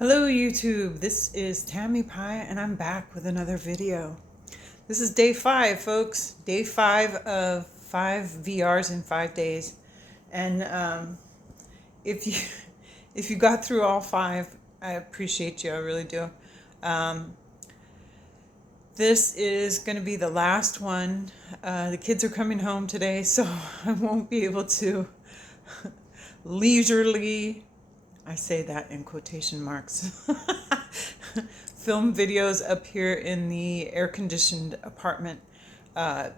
Hello YouTube, this is Tammy Pie and I'm back with another video. This is day 5, folks. Day 5 of 5 VRs in 5 days. And if you if you got through all 5, I appreciate you, I really do. This is going to be the last one. The kids are coming home today, so I won't be able to leisurely, I say that in quotation marks, film videos up here in the air-conditioned apartment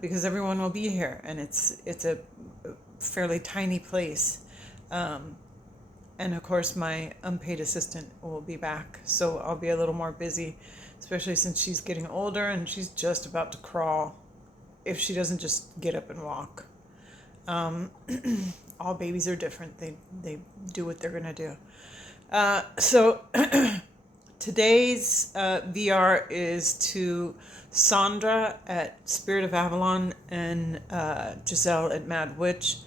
because everyone will be here, and it's a fairly tiny place. And of course, my unpaid assistant will be back, so I'll be a little more busy, especially since she's getting older and she's just about to crawl if she doesn't just get up and walk. All babies are different. They do what they're gonna do. So today's VR is to Sandra at Spirit of Avalon and Giselle at Mad Witch.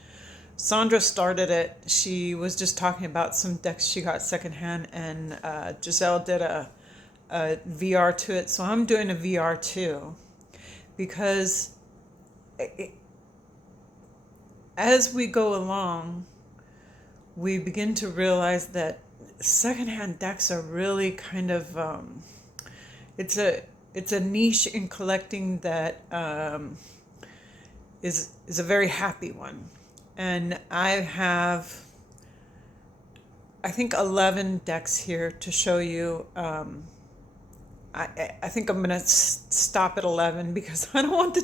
Sandra started it. She was just talking about some decks she got secondhand, and Giselle did a VR to it. So I'm doing a VR too, because as we go along, we begin to realize that secondhand decks are really kind of it's a niche in collecting that is a very happy one. And I have, I think, 11 decks here to show you. I think I'm going to stop at 11 because I don't want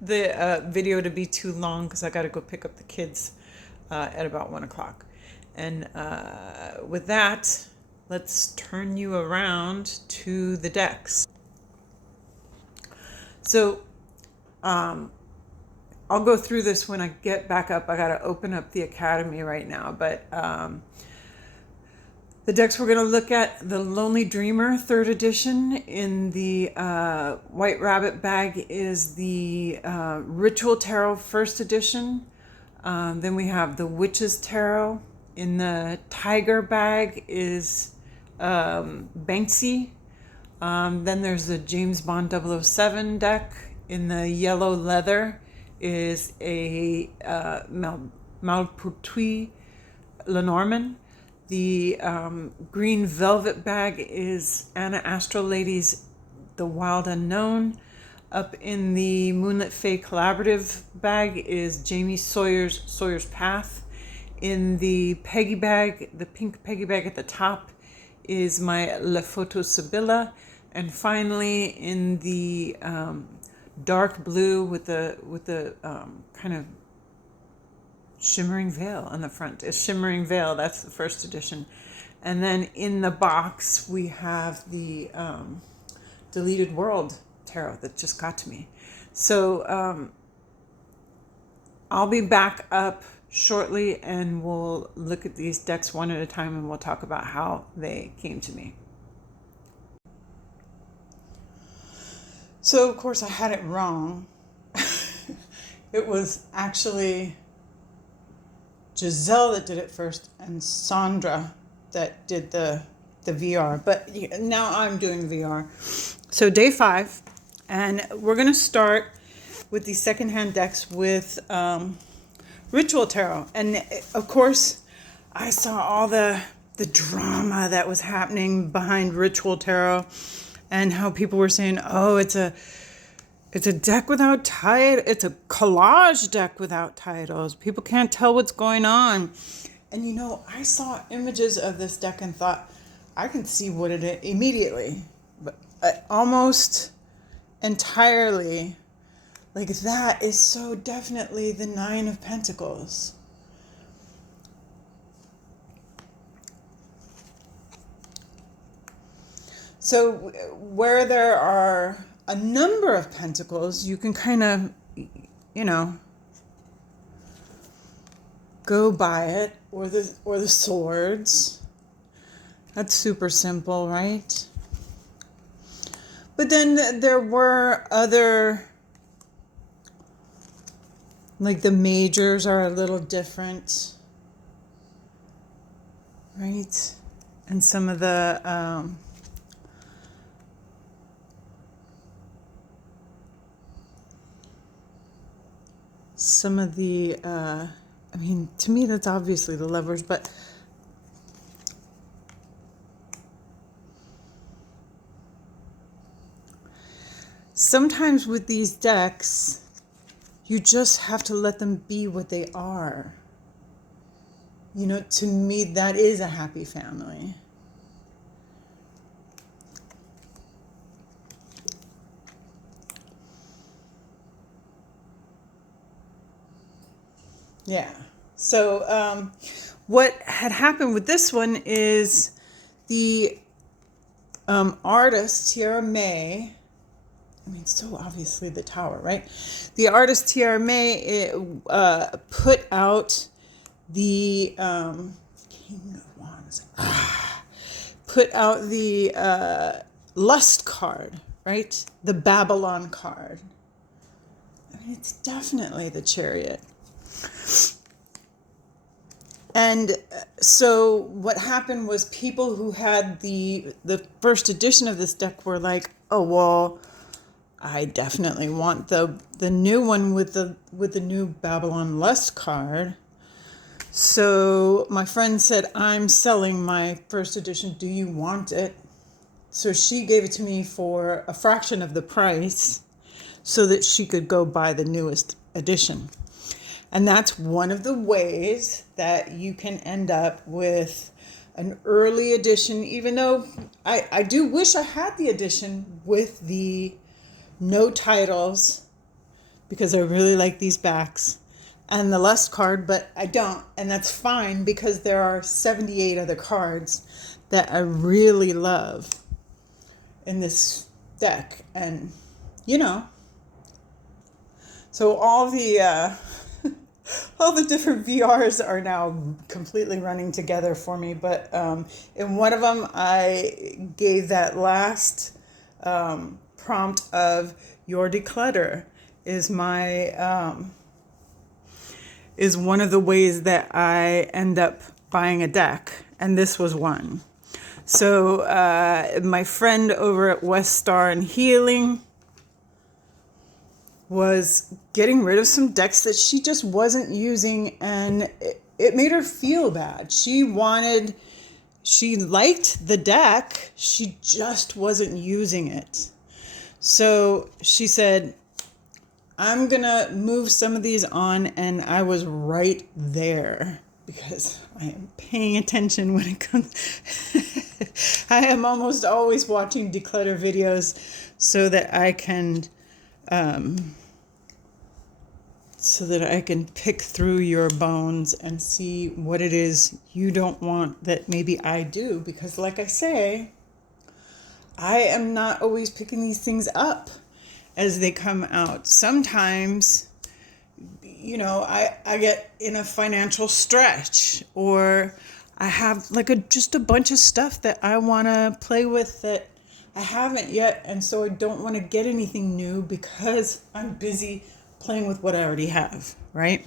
the video to be too long, because I got to go pick up the kids at about 1 o'clock. And with that, let's turn you around to the decks. So I'll go through this when I get back up. I got to open up the Academy right now, but the decks we're going to look at: the Lonely Dreamer 3rd edition. In the White Rabbit bag is the Ritual Tarot 1st edition. Then we have the Witch's Tarot. In the Tiger bag is Banksy. Then there's the James Bond 007 deck. In the Yellow Leather is a Malpertuis Lenormand. The Green Velvet bag is Anna Astral Lady's The Wild Unknown. Up in the Moonlit Fae Collaborative bag is Jamie Sawyer's Path. In the Peggy bag, the pink Peggy bag at the top, is my La Photo Sibylla. And finally, in the dark blue with the kind of shimmering veil on the front is Shimmering Veil. That's the 1st edition. And then in the box we have the Deleted World Tarot that just got to me. So I'll be back up shortly and we'll look at these decks one at a time, and we'll talk about how they came to me. So of course I had it wrong. It was actually Giselle that did it first and Sandra that did the VR, but now I'm doing VR. So day 5, and we're going to start with the secondhand decks with Ritual Tarot. And of course I saw all the drama that was happening behind Ritual Tarot, and how people were saying, oh, it's a deck without title. It's a collage deck without titles. People can't tell what's going on. And you know, I saw images of this deck and thought, I can see what it is immediately, but almost entirely. Like, that is so definitely the 9 of Pentacles. So where there are a number of pentacles, you can kind of, go by it, or the swords. That's super simple, right? But then there were other, like the majors are a little different, right? and some of the I mean, to me that's obviously the lovers, but sometimes with these decks, you just have to let them be what they are. You know, to me, that is a happy family. Yeah. So what had happened with this one is the artist, Tiera May, I mean, so obviously the tower, right? The artist Tiera May put out the King of Wands. Put out the Lust card, right? The Babylon card. I mean, it's definitely the Chariot. And so what happened was people who had the first edition of this deck were like, oh, well, I definitely want the new one with the new Babylon Lust card. So my friend said, I'm selling my first edition. Do you want it? So she gave it to me for a fraction of the price so that she could go buy the newest edition. And that's one of the ways that you can end up with an early edition, even though I do wish I had the edition with the no titles, because I really like these backs, and the Lust card, but I don't. And that's fine, because there are 78 other cards that I really love in this deck. And, you know, so all the different VRs are now completely running together for me. But in one of them, I gave that last prompt of your declutter is is one of the ways that I end up buying a deck. And this was one. So my friend over at West Star and Healing was getting rid of some decks that she just wasn't using, and it made her feel bad. She liked the deck, she just wasn't using it. So she said, I'm gonna move some of these on, and I was right there because I am paying attention when it comes. I am almost always watching declutter videos so that I can pick through your bones and see what it is you don't want that maybe I do. Because like I say, I am not always picking these things up as they come out. Sometimes, you know, I get in a financial stretch, or I have like just a bunch of stuff that I want to play with that I haven't yet. And so I don't want to get anything new because I'm busy playing with what I already have, right?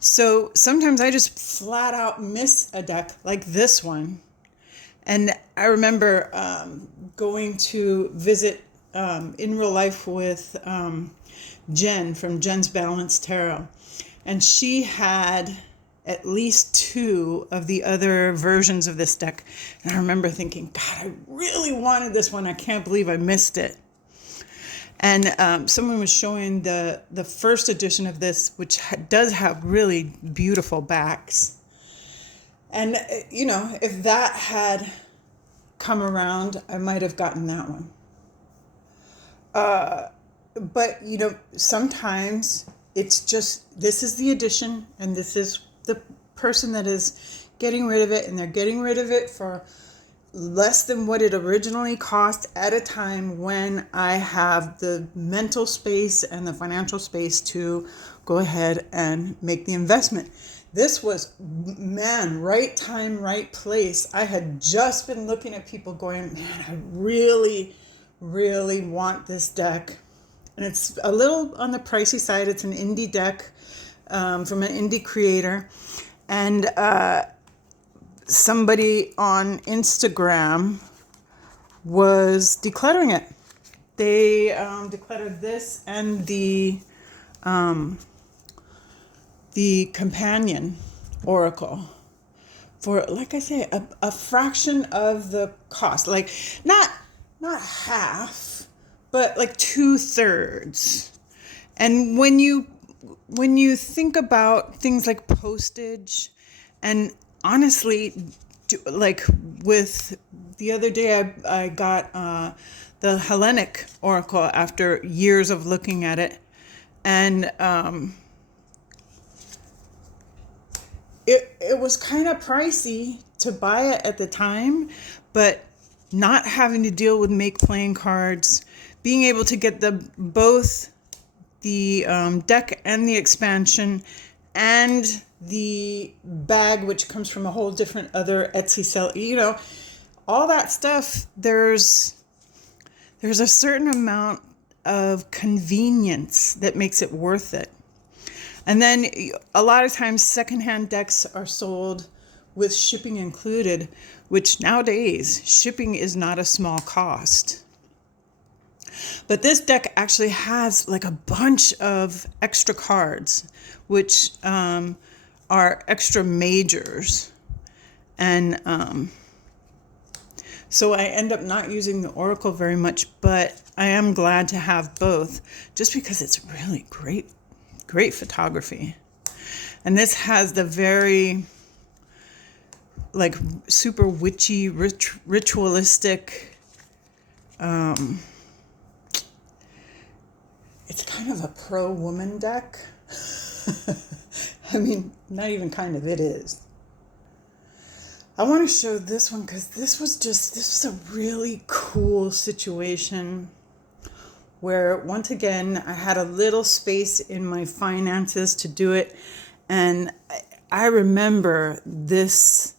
So sometimes I just flat out miss a deck like this one. And I remember going to visit in real life with Jen from Jen's Balanced Tarot. And she had at least 2 of the other versions of this deck. And I remember thinking, God, I really wanted this one. I can't believe I missed it. And someone was showing the first edition of this, which does have really beautiful backs. And, you know, if that had come around, I might have gotten that one. But, you know, sometimes it's just, this is the edition, and this is the person that is getting rid of it, and they're getting rid of it for less than what it originally cost at a time when I have the mental space and the financial space to go ahead and make the investment. This was, man, right time, right place. I had just been looking at people going, man, I really, really want this deck. And it's a little on the pricey side. It's an indie deck from an indie creator. And somebody on Instagram was decluttering it. They decluttered this and the companion oracle for, like I say, a fraction of the cost. Like not half, but like 2/3. And when you think about things like postage, and honestly, like with the other day, I got the Hellenic Oracle after years of looking at it, and it was kind of pricey to buy it at the time, but not having to deal with make playing cards, being able to get both the deck and the expansion and the bag, which comes from a whole different other Etsy sell, all that stuff. There's a certain amount of convenience that makes it worth it. And then a lot of times secondhand decks are sold with shipping included, which nowadays shipping is not a small cost. But this deck actually has like a bunch of extra cards, which are extra majors. And so I end up not using the Oracle very much, but I am glad to have both just because it's really great photography. And this has the very like super witchy, ritualistic, it's kind of a pro-woman deck. I mean, not even kind of, it is. I want to show this one because this was a really cool situation where, once again, I had a little space in my finances to do it. And I remember this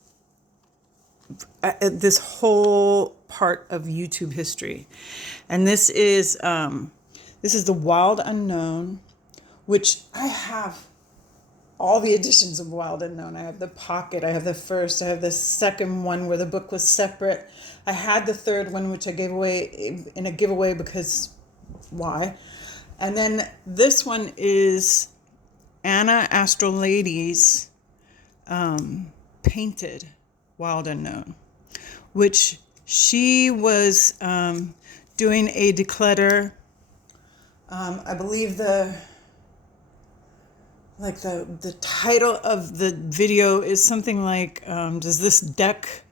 whole part of YouTube history. And this is the Wild Unknown, which I have all the editions of Wild Unknown. I have the pocket, I have the first, I have the second one where the book was separate. I had the third one, which I gave away in a giveaway because why? And then this one is Anna Astral Lady's painted Wild Unknown, which she was doing a declutter. I believe the title of the video is something like, does this deck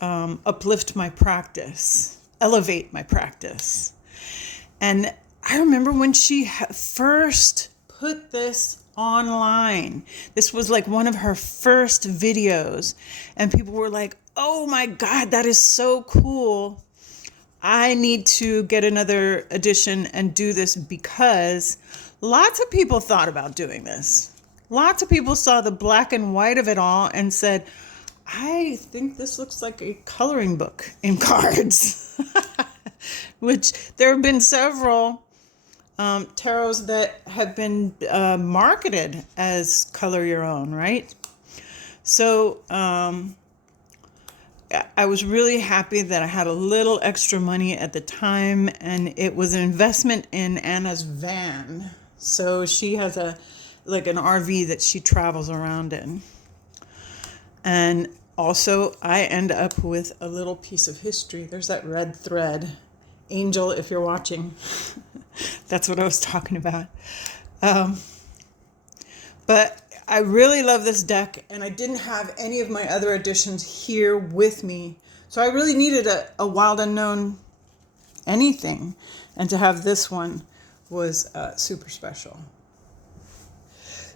uplift my practice, elevate my practice? And I remember when she first put this online, this was like one of her first videos, and people were like, oh my God, that is so cool. I need to get another edition and do this, because lots of people thought about doing this. Lots of people saw the black and white of it all and said, I think this looks like a coloring book in cards. Which there have been several tarots that have been marketed as color your own, right? So I was really happy that I had a little extra money at the time, and it was an investment in Anna's van. So she has an RV that she travels around in. And also I end up with a little piece of history. There's that red thread. Angel, if you're watching, that's what I was talking about. But I really love this deck, and I didn't have any of my other editions here with me. So I really needed a Wild Unknown anything, and to have this one was super special.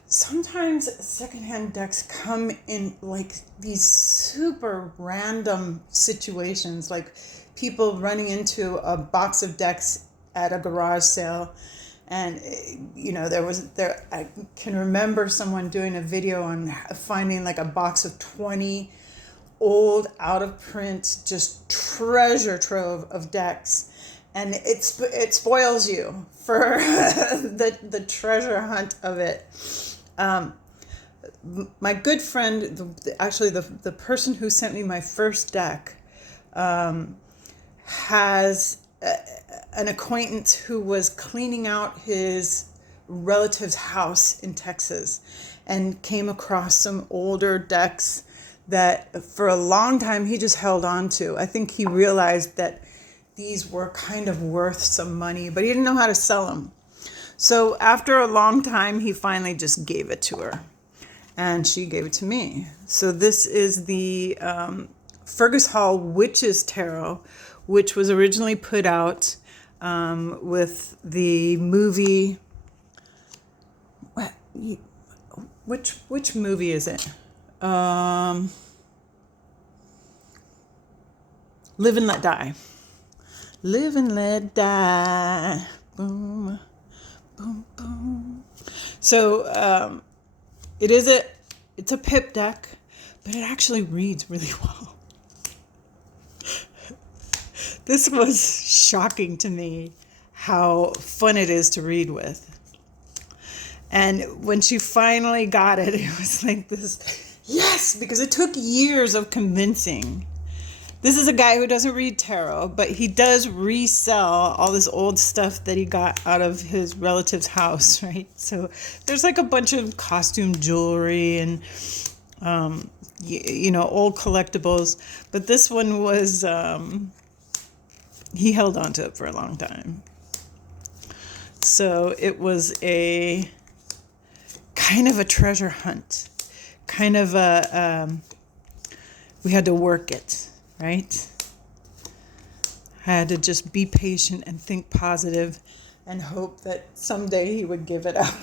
Sometimes secondhand decks come in like these super random situations, like people running into a box of decks at a garage sale. And, I can remember someone doing a video on finding like a box of 20 old, out of print, just treasure trove of decks. And it spoils you for the treasure hunt of it. my good friend, actually the person who sent me my first deck, has an acquaintance who was cleaning out his relative's house in Texas and came across some older decks that for a long time he just held on to. I think he realized that these were kind of worth some money, but he didn't know how to sell them. So after a long time, he finally just gave it to her, and she gave it to me. So this is the Fergus Hall Witches Tarot, which was originally put out with the movie. Which movie is it? Live and Let Die. Live and Let Die. Boom, boom, boom. So it's a pip deck, but it actually reads really well. This was shocking to me how fun it is to read with. And when she finally got it, it was like this, yes, because it took years of convincing. This is a guy who doesn't read tarot, but he does resell all this old stuff that he got out of his relative's house, right? So there's like a bunch of costume jewelry and, old collectibles. But this one was, he held on to it for a long time. So it was a kind of a treasure hunt, kind of we had to work it. Right? I had to just be patient and think positive and hope that someday he would give it up.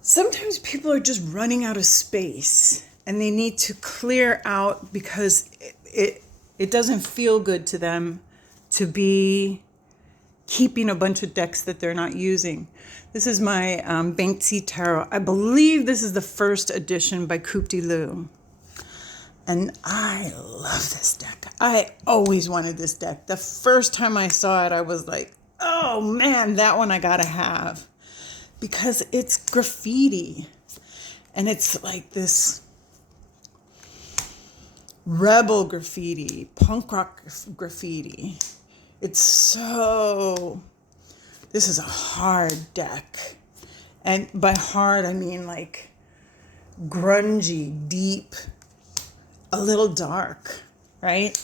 Sometimes people are just running out of space and they need to clear out because it doesn't feel good to them to be keeping a bunch of decks that they're not using. This is my Banksy Tarot. I believe this is the first edition by CooptyLew. And I love this deck. I always wanted this deck. The first time I saw it, I was like, oh man, that one I gotta have. Because it's graffiti. And it's like this rebel graffiti, punk rock graffiti. This is a hard deck. And by hard, I mean like grungy, deep, a little dark, right?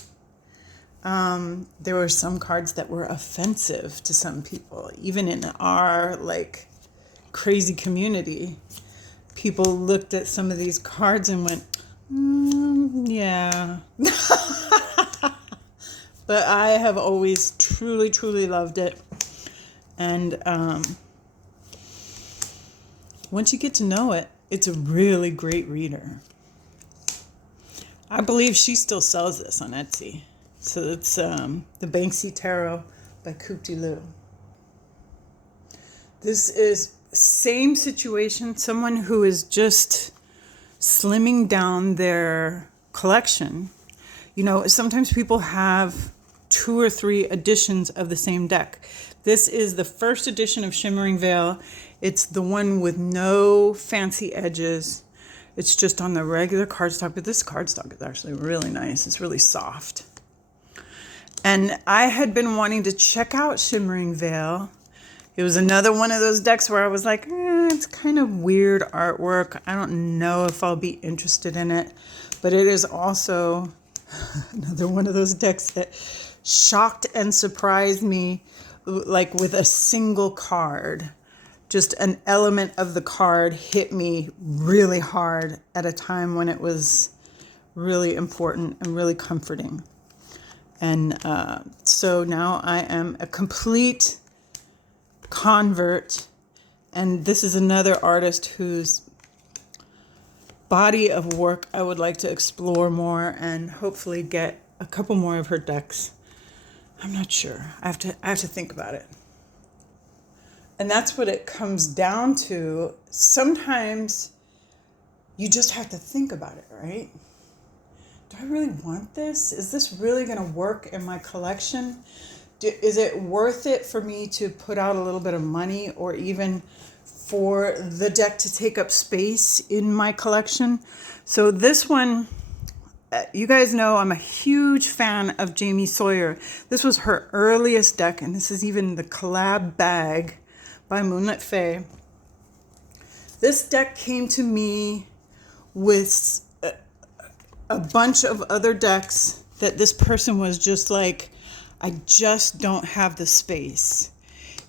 There were some cards that were offensive to some people, even in our like crazy community. People looked at some of these cards and went, yeah. But I have always truly, truly loved it. And once you get to know it, it's a really great reader. I believe she still sells this on Etsy. So it's the Banksy Tarot by CooptyLew. This is same situation, someone who is just slimming down their collection. You know, sometimes people have 2 or 3 editions of the same deck. This is the first edition of Shimmering Veil. It's the one with no fancy edges. It's just on the regular cardstock, but this cardstock is actually really nice. It's really soft. And I had been wanting to check out Shimmering Veil. It was another one of those decks where I was like, it's kind of weird artwork. I don't know if I'll be interested in it. But it is also another one of those decks that shocked and surprised me, like with a single card. Just an element of the card hit me really hard at a time when it was really important and really comforting. And so now I am a complete convert. And this is another artist whose body of work I would like to explore more and hopefully get a couple more of her decks. I'm not sure. I have to think about it. And that's what it comes down to. Sometimes you just have to think about it, right? Do I really want this? Is this really going to work in my collection? Is it worth it for me to put out a little bit of money or even for the deck to take up space in my collection. So this one, you guys know I'm a huge fan of Jamie Sawyer. This was her earliest deck, and this is even the collab bag by Moonlit Fae. This deck came to me with a bunch of other decks that this person was just like, I just don't have the space.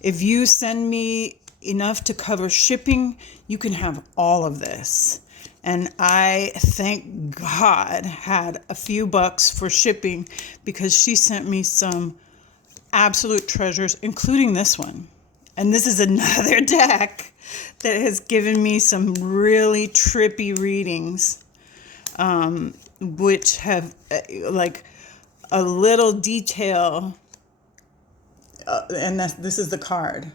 If you send me enough to cover shipping, you can have all of this. And I, thank God, had a few bucks for shipping because she sent me some absolute treasures, including this one. And this is another deck that has given me some really trippy readings, which have like a little detail. And this is the card.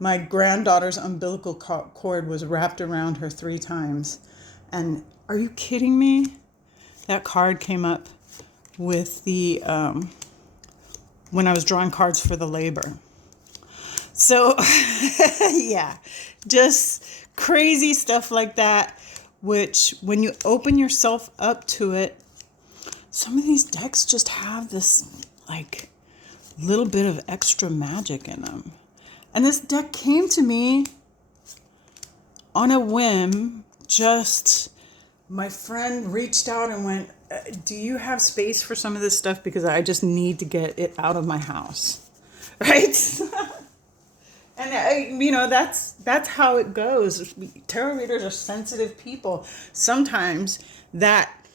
My granddaughter's umbilical cord was wrapped around her 3 times. And are you kidding me? That card came up with the, when I was drawing cards for the labor. So, yeah, just crazy stuff like that, which when you open yourself up to it, some of these decks just have this, like, little bit of extra magic in them. And this deck came to me on a whim. Just my friend reached out and went, do you have space for some of this stuff? Because I just need to get it out of my house. Right? And that's how it goes. Tarot readers are sensitive people. Sometimes that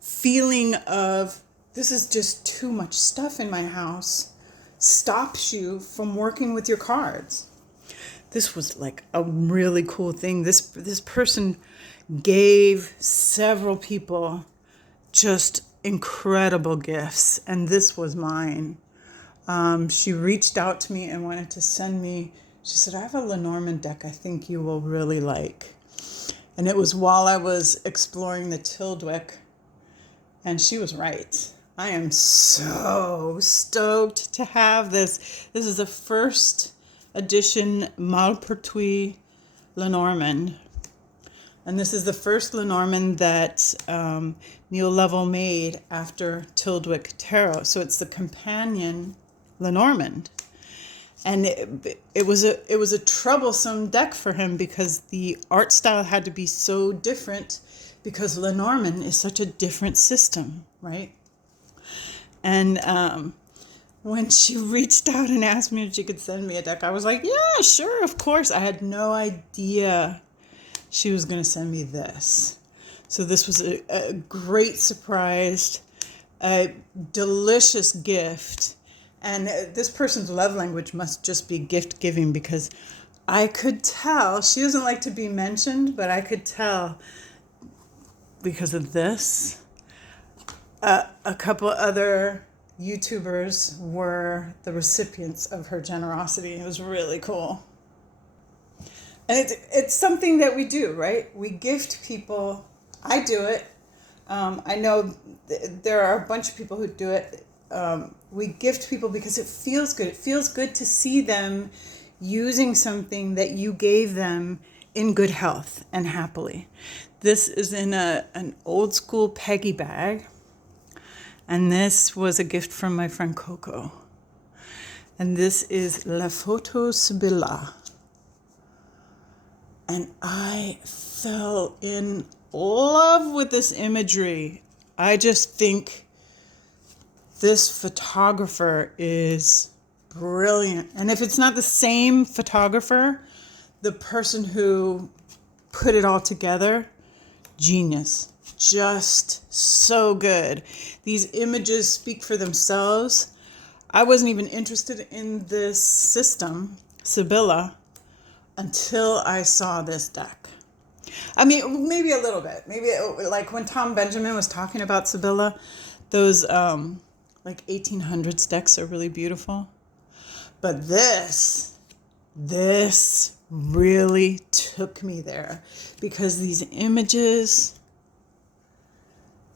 feeling of this is just too much stuff in my house stops you from working with your cards. This was like a really cool thing. This person gave several people just incredible gifts, and this was mine. She reached out to me and wanted to send me, she said, I have a Lenormand deck I think you will really like. And it was while I was exploring the Tildwick, and she was right. I am so stoked to have this. This is a first edition Malpertuis Lenormand. And this is the first Lenormand that Neil Lovell made after Tildwick Tarot. So it's the companion Lenormand. And it was a troublesome deck for him because the art style had to be so different because Lenormand is such a different system, right? And when she reached out and asked me if she could send me a deck, I was like, yeah, sure, of course. I had no idea she was going to send me this. So this was a great surprise, a delicious gift. And this person's love language must just be gift giving because I could tell, she doesn't like to be mentioned, but I could tell because of this. A couple other YouTubers were the recipients of her generosity. It was really cool. And it's something that we do, right? We gift people. I do it. I know there are a bunch of people who do it. We gift people because it feels good. It feels good to see them using something that you gave them in good health and happily. This is in an old school Peggy bag. And this was a gift from my friend Coco. And this is La Photo Sibilla. And I fell in love with this imagery. I just think this photographer is brilliant. And if it's not the same photographer, the person who put it all together, genius. Just so good. These images speak for themselves. I wasn't even interested in this system, Sibilla, until I saw this deck. I mean, maybe a little bit. Maybe like when Tom Benjamin was talking about Sibilla, those like 1800s decks are really beautiful. But this really took me there because these images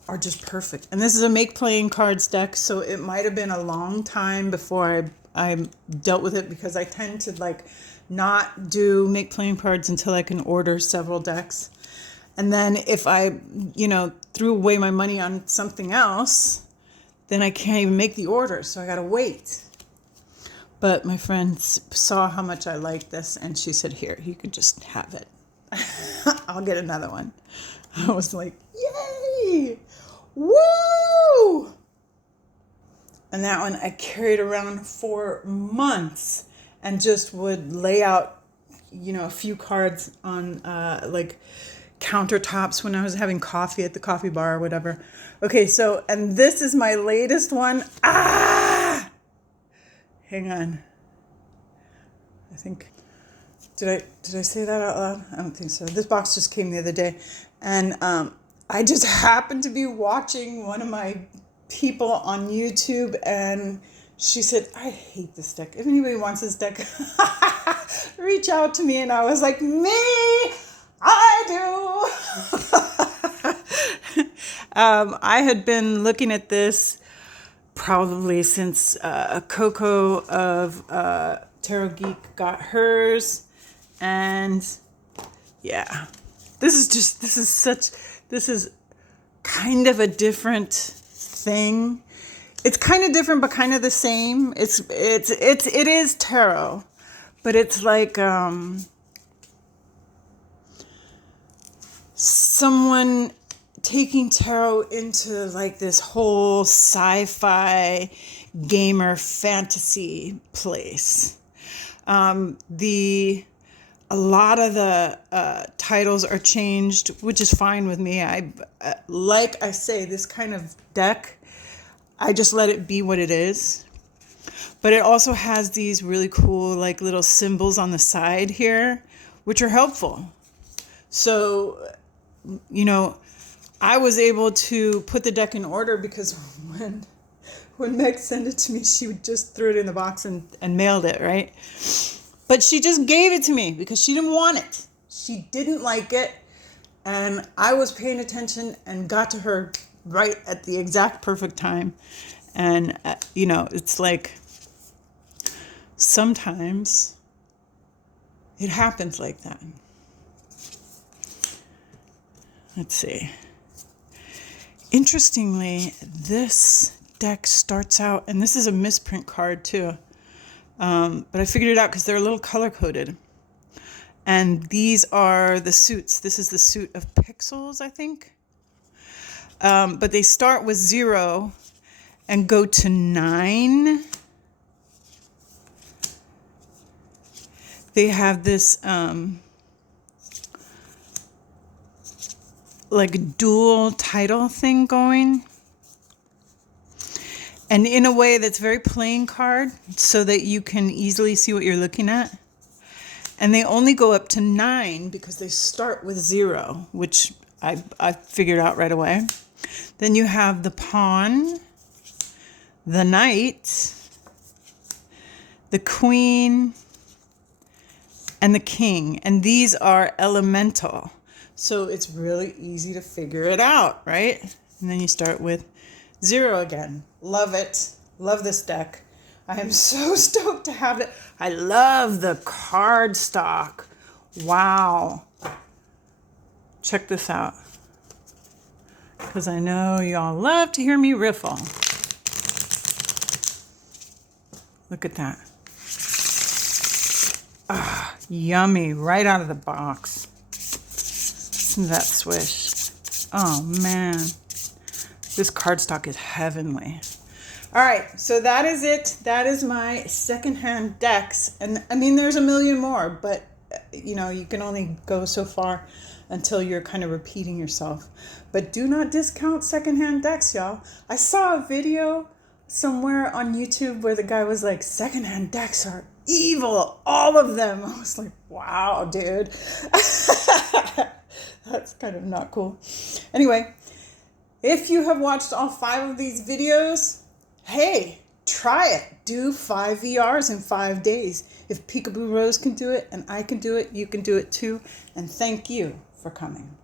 are just perfect. And this is a make playing cards deck, so it might have been a long time before I dealt with it because I tend to like not make playing cards until I can order several decks. And then if I, threw away my money on something else, then I can't even make the order. So I got to wait. But my friend saw how much I liked this and she said, here, you can just have it. I'll get another one. I was like, yay! Woo! And that one I carried around for months and just would lay out, a few cards on like countertops when I was having coffee at the coffee bar or whatever. Okay, so, and this is my latest one. Hang on. I think, did I say that out loud? I don't think so. This box just came the other day. And I just happened to be watching one of my people on YouTube and she said, I hate this deck. If anybody wants this deck, reach out to me. And I was like, me, I do. I had been looking at this probably since Coco of Tarot Geek got hers. And yeah, this is kind of a different thing. It's kind of different, but kind of the same. It is tarot, but it's like someone taking tarot into like this whole sci-fi gamer fantasy place. A lot of the titles are changed, which is fine with me. Like I say, this kind of deck, I just let it be what it is. But it also has these really cool like little symbols on the side here, which are helpful. So, I was able to put the deck in order because when Meg sent it to me, she just threw it in the box and mailed it, right? But she just gave it to me because she didn't want it. She didn't like it. And I was paying attention and got to her right at the exact perfect time. And, it's like sometimes it happens like that. Let's see. Interestingly, this deck starts out, and this is a misprint card too. But I figured it out because they're a little color-coded. And these are the suits. This is the suit of pixels, I think. But they start with 0 and go to 9. They have this like dual title thing going. And in a way that's very playing card so that you can easily see what you're looking at. And they only go up to 9 because they start with 0, which I figured out right away. Then you have the pawn, the knight, the queen, and the king. And these are elemental. So it's really easy to figure it out, right? And then you start with 0 again. Love it. Love this deck. I am so stoked to have it. I love the card stock. Wow. Check this out. Because I know y'all love to hear me riffle. Look at that. Ah, yummy. Right out of the box. Listen to that swish. Oh, man. This cardstock is heavenly. All right, so that is it. That is my secondhand decks. And I mean, there's a million more, but you can only go so far until you're kind of repeating yourself. But do not discount secondhand decks, y'all. I saw a video somewhere on YouTube where the guy was like, secondhand decks are evil, all of them. I was like, wow, dude. That's kind of not cool. Anyway, if you have watched all 5 of these videos, hey, try it. Do 5 VRs in 5 days. If Peekaboo Rose can do it and I can do it, you can do it too. And thank you for coming.